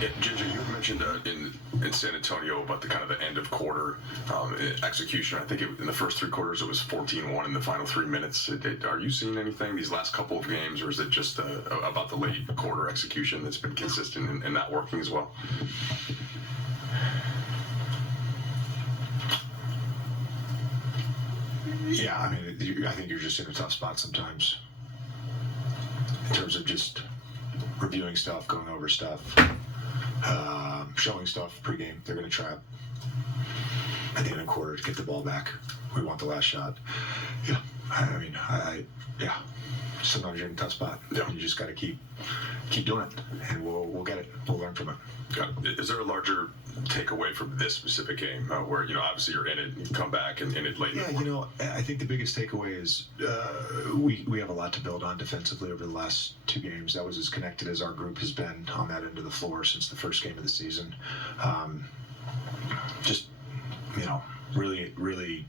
Yeah, Ginger, you mentioned in San Antonio about the kind of the end of quarter execution. I think in the first three quarters it was 14-1 in the final 3 minutes. Are you seeing anything these last couple of games, or is it just about the late quarter execution that's been consistent and not working as well? Yeah, I mean, I think you're just in a tough spot sometimes in terms of just reviewing stuff, going over stuff, showing stuff pregame. They're going to try at the end of the quarter to get the ball back. We want the last shot. Yeah, I mean, yeah. Sometimes you're in a tough spot. Yeah. You just got to keep doing it, and we'll get it. We'll learn from it. Got it. Is there a larger takeaway from this specific game where, obviously you're in it and you come back and in it late? Yeah, I think the biggest takeaway is we have a lot to build on defensively over the last two games. That was as connected as our group has been on that end of the floor since the first game of the season. Just, really, really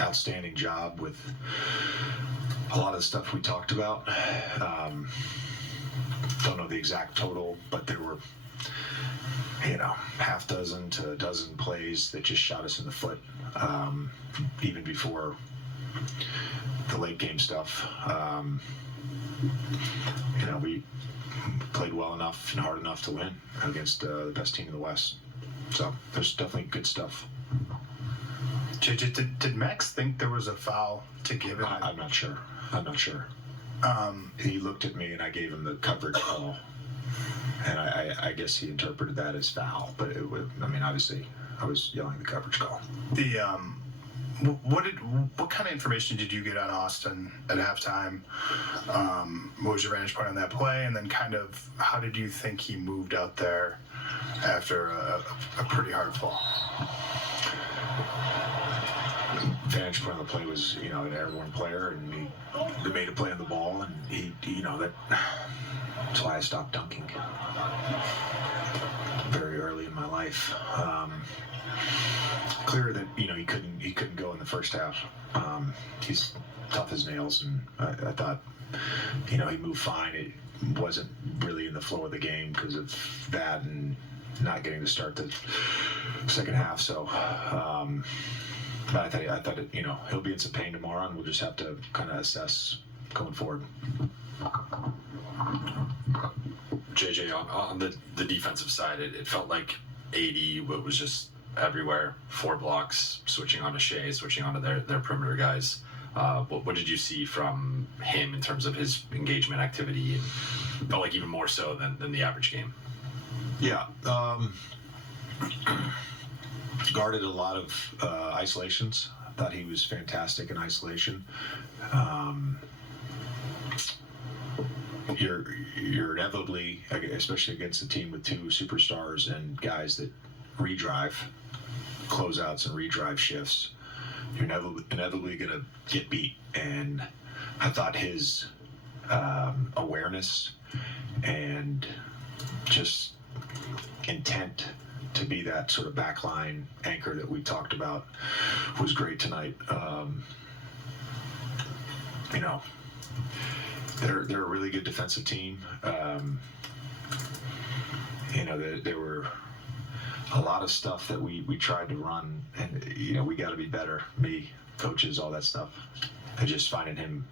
outstanding job with a lot of the stuff we talked about. Don't know the exact total, but there were half dozen to a dozen plays that just shot us in the foot, even before the late game stuff. We played well enough and hard enough to win against the best team in the West. So there's definitely good stuff. JJ, did Max think there was a foul to give him? I'm not sure. He looked at me and I gave him the coverage call. And I guess he interpreted that as foul, but obviously I was yelling the coverage call. What kind of information did you get on Austin at halftime? What was your vantage point on that play, and then kind of how did you think he moved out there after a pretty hard fall? Vantage point on the play was, an airborne player, and he made a play on the ball, and that's why I stopped dunking very early in my life. Clear that he couldn't go in the first half. He's tough as nails, and I thought he moved fine. It wasn't really in the flow of the game because of that and not getting to start the second half. So, but I thought he'll be in some pain tomorrow, and we'll just have to kind of assess going forward. JJ, on the defensive side, it felt like AD was just everywhere. 4 blocks, switching onto Shea, switching onto their perimeter guys. What did you see from him in terms of his engagement activity, and felt like even more so than the average game? Yeah. Guarded a lot of isolations. I thought he was fantastic in isolation. You're inevitably, especially against a team with 2 superstars and guys that redrive closeouts and redrive shifts, you're inevitably going to get beat. And I thought his awareness and just intent to be that sort of backline anchor that we talked about was great tonight. They're a really good defensive team. There were a lot of stuff that we tried to run, and we got to be better. Me, coaches, all that stuff. And just finding him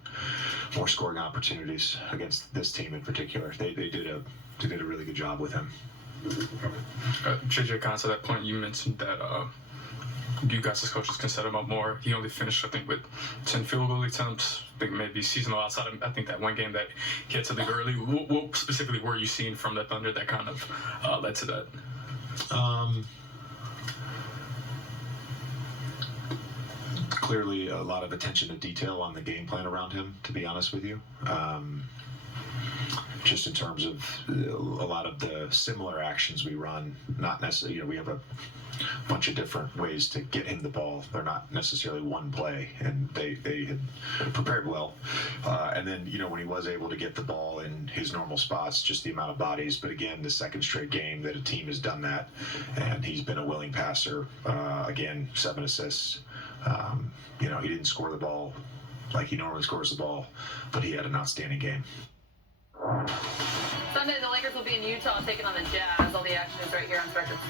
more scoring opportunities against this team in particular. They did a really good job with him. JJ, kind of to that point, you mentioned that you guys as coaches can set him up more. He only finished, I think, with 10 field goal attempts. I think maybe seasonal outside of, I think, that one game that he had to leave early. What specifically were you seeing from the Thunder that kind of led to that? Clearly a lot of attention to detail on the game plan around him, to be honest with you. Just in terms of a lot of the similar actions we run, not necessarily, we have a bunch of different ways to get him the ball. They're not necessarily one play, and they had prepared well. And then, when he was able to get the ball in his normal spots, just the amount of bodies. But again, the second straight game that a team has done that, and he's been a willing passer. Again, 7 assists. He didn't score the ball like he normally scores the ball, but he had an outstanding game. Sunday, the Lakers will be in Utah taking on the Jazz. the action is right here on Circuit